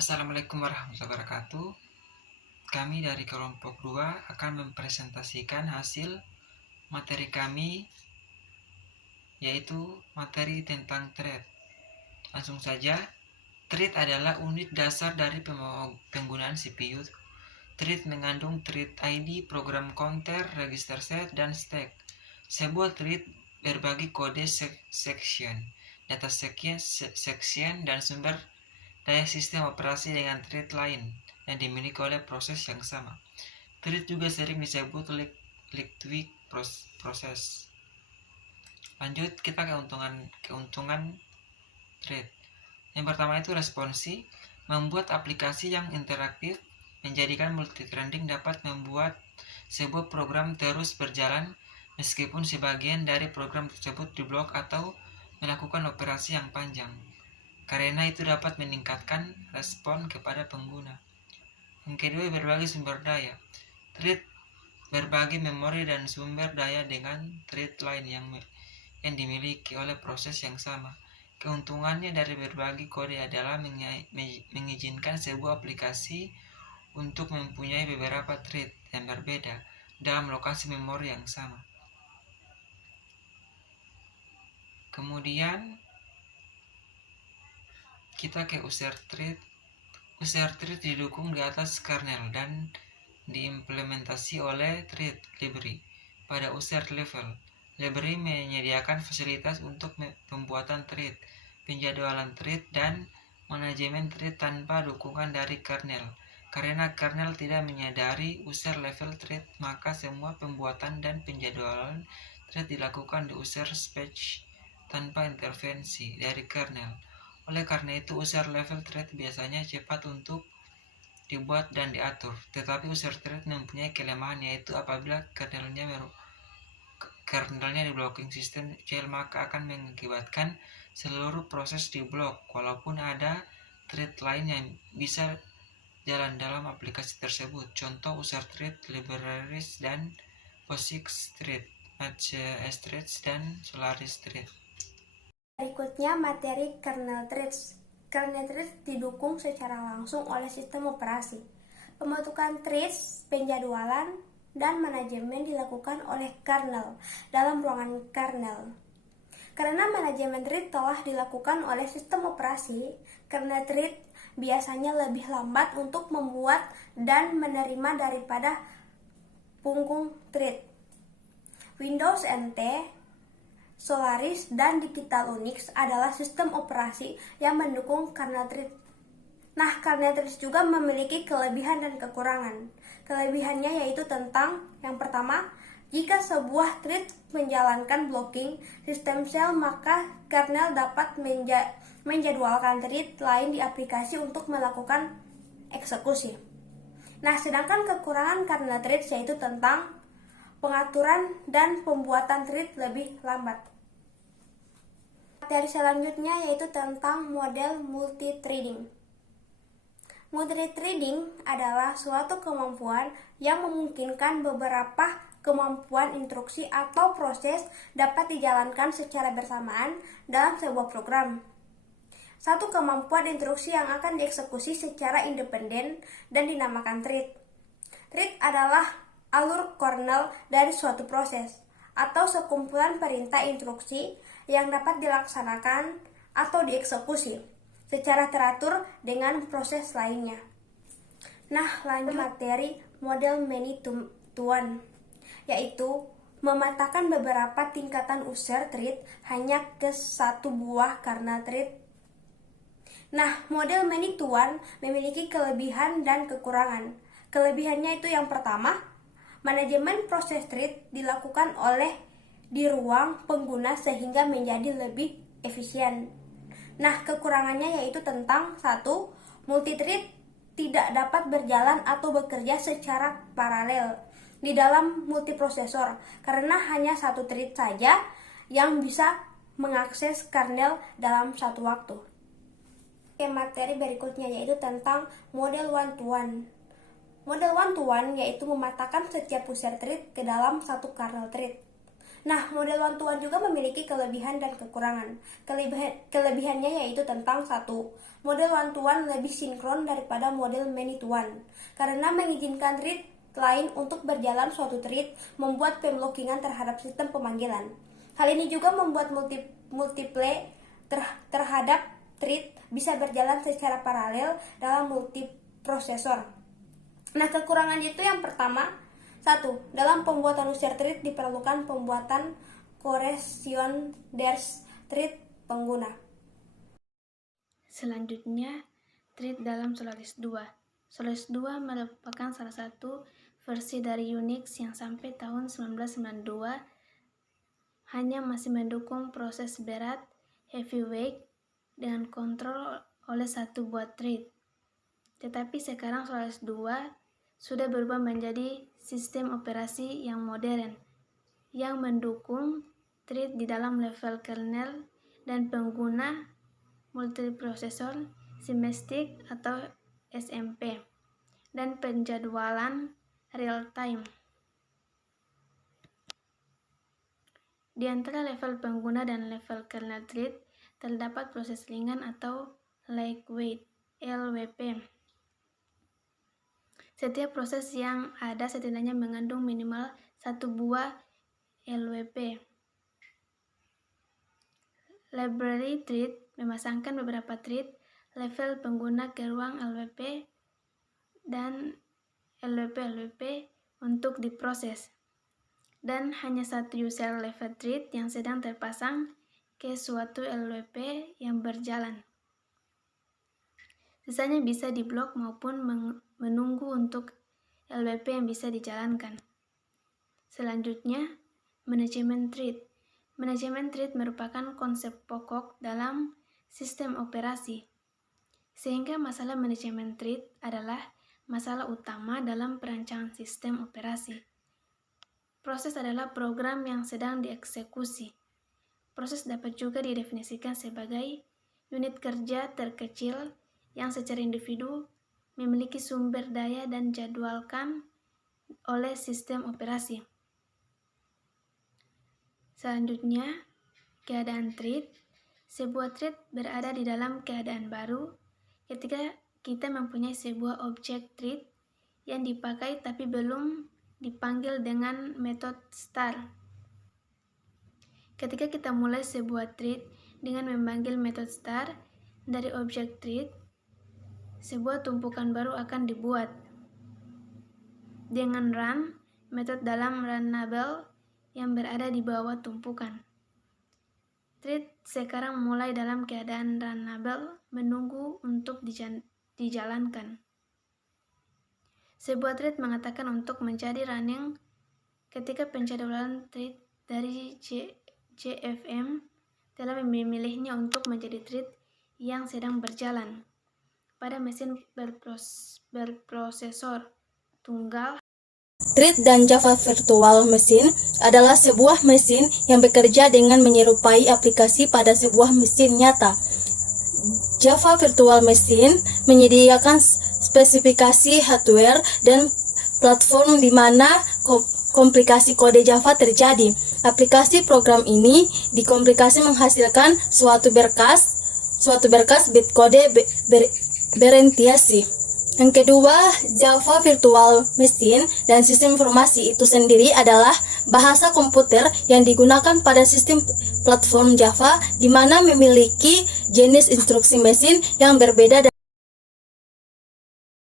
Assalamualaikum warahmatullahi wabarakatuh. Kami dari kelompok 2 akan mempresentasikan hasil materi kami, yaitu materi tentang thread. Langsung saja, thread adalah unit dasar dari penggunaan CPU. Thread mengandung thread ID, program counter, register set, dan stack. Sebuah thread berbagi kode section, data section, dan sumber daya sistem operasi dengan thread lain yang dimiliki oleh proses yang sama. Thread juga sering disebut liquid proses. Lanjut, kita keuntungan thread. Yang pertama itu responsi, membuat aplikasi yang interaktif. Menjadikan multithreading dapat membuat sebuah program terus berjalan meskipun sebagian dari program tersebut diblok atau melakukan operasi yang panjang, karena itu dapat meningkatkan respon kepada pengguna. Yang kedua, berbagi sumber daya. Thread berbagi memori dan sumber daya dengan thread lain yang dimiliki oleh proses yang sama. Keuntungannya dari berbagi kode adalah mengizinkan sebuah aplikasi untuk mempunyai beberapa thread yang berbeda dalam lokasi memori yang sama. Kemudian kita ke user thread. User thread didukung di atas kernel dan diimplementasi oleh thread library pada user level. Library menyediakan fasilitas untuk pembuatan thread, penjadwalan thread, dan manajemen thread tanpa dukungan dari kernel. Karena kernel tidak menyadari user level thread, maka semua pembuatan dan penjadwalan thread dilakukan di user space tanpa intervensi dari kernel. Oleh karena itu, user level thread biasanya cepat untuk dibuat dan diatur, tetapi user thread mempunyai kelemahan, yaitu apabila kernelnya di blocking sistem child, maka akan mengakibatkan seluruh proses diblok, walaupun ada thread lain yang bisa jalan dalam aplikasi tersebut. Contoh user thread, libraries, dan POSIX thread, Match.js thread, dan Solaris thread. Berikutnya materi kernel threads. Kernel threads didukung secara langsung oleh sistem operasi. Pembentukan threads, penjadwalan, dan manajemen dilakukan oleh kernel dalam ruangan kernel. Karena manajemen thread telah dilakukan oleh sistem operasi, kernel thread biasanya lebih lambat untuk membuat dan menerima daripada punggung thread. Windows NT, Solaris, dan Digital Unix adalah sistem operasi yang mendukung kernel thread. Nah, kernel thread juga memiliki kelebihan dan kekurangan. Kelebihannya yaitu tentang yang pertama, jika sebuah thread menjalankan blocking sistem shell, maka kernel dapat menjadwalkan thread lain di aplikasi untuk melakukan eksekusi. Nah, sedangkan kekurangan kernel thread yaitu tentang pengaturan dan pembuatan thread lebih lambat. Materi selanjutnya yaitu tentang model multithreading. Multithreading adalah suatu kemampuan yang memungkinkan beberapa kemampuan instruksi atau proses dapat dijalankan secara bersamaan dalam sebuah program. Satu kemampuan instruksi yang akan dieksekusi secara independen dan dinamakan thread. Thread adalah alur kernel dari suatu proses atau sekumpulan perintah instruksi yang dapat dilaksanakan atau dieksekusi secara teratur dengan proses lainnya. Nah, lanjut materi model many to one, yaitu memetakan beberapa tingkatan user thread hanya ke satu buah kernel thread. Nah, model many to one memiliki kelebihan dan kekurangan. Kelebihannya itu yang pertama, manajemen proses thread dilakukan di ruang pengguna sehingga menjadi lebih efisien. Nah, kekurangannya yaitu tentang satu, multithread tidak dapat berjalan atau bekerja secara paralel di dalam multiprosesor karena hanya satu thread saja yang bisa mengakses kernel dalam satu waktu. Materi berikutnya yaitu tentang model one-to-one. Model one-to-one yaitu mematahkan setiap user thread ke dalam satu kernel thread. Nah, model one-to-one juga memiliki kelebihan dan kekurangan. Kelebihannya yaitu tentang 1. Model one-to-one lebih sinkron daripada model many-to-one. Karena mengizinkan thread lain untuk berjalan, suatu thread membuat pemblockingan terhadap sistem pemanggilan. Hal ini juga membuat multiple terhadap thread bisa berjalan secara paralel dalam multiprosesor. Nah, kekurangan itu yang pertama, 1. Dalam pembuatan user thread diperlukan pembuatan correction dash thread pengguna. Selanjutnya, thread dalam Solaris 2. Solaris 2 merupakan salah satu versi dari Unix yang sampai tahun 1992 hanya masih mendukung proses berat heavyweight dengan kontrol oleh satu buah thread. Tetapi sekarang Solaris 2 sudah berubah menjadi sistem operasi yang modern, yang mendukung thread di dalam level kernel dan pengguna multiprosesor, symmetric atau SMP, dan penjadwalan real-time. Di antara level pengguna dan level kernel thread terdapat proses ringan atau lightweight (LWP). Setiap proses yang ada setidaknya mengandung minimal satu buah LWP. Library thread memasangkan beberapa thread level pengguna ke ruang LWP dan LWP untuk diproses, dan hanya satu user level thread yang sedang terpasang ke suatu LWP yang berjalan. Sisanya bisa diblok maupun menunggu untuk LWP yang bisa dijalankan. Selanjutnya, manajemen thread. Manajemen thread merupakan konsep pokok dalam sistem operasi, sehingga masalah manajemen thread adalah masalah utama dalam perancangan sistem operasi. Proses adalah program yang sedang dieksekusi. Proses dapat juga didefinisikan sebagai unit kerja terkecil yang secara individu memiliki sumber daya dan jadwalkan oleh sistem operasi. Selanjutnya, keadaan thread. Sebuah thread berada di dalam keadaan baru ketika kita mempunyai sebuah objek thread yang dipakai tapi belum dipanggil dengan metode start. Ketika kita mulai sebuah thread dengan memanggil metode start dari objek thread, sebuah tumpukan baru akan dibuat. Dengan run, metode dalam runnable yang berada di bawah tumpukan. Thread sekarang mulai dalam keadaan runnable, menunggu untuk dijalankan. Sebuah thread mengatakan untuk menjadi running ketika penjadwalan thread dari JFM telah memilihnya untuk menjadi thread yang sedang berjalan pada mesin berprosesor tunggal. Thread dan Java Virtual Machine adalah sebuah mesin yang bekerja dengan menyerupai aplikasi pada sebuah mesin nyata. Java Virtual Machine menyediakan spesifikasi hardware dan platform di mana komplikasi kode Java terjadi. Aplikasi program ini dikomplikasi menghasilkan suatu berkas bytecode berentiasi. Yang kedua, Java Virtual Machine dan sistem informasi itu sendiri adalah bahasa komputer yang digunakan pada sistem platform Java, di mana memiliki jenis instruksi mesin yang berbeda.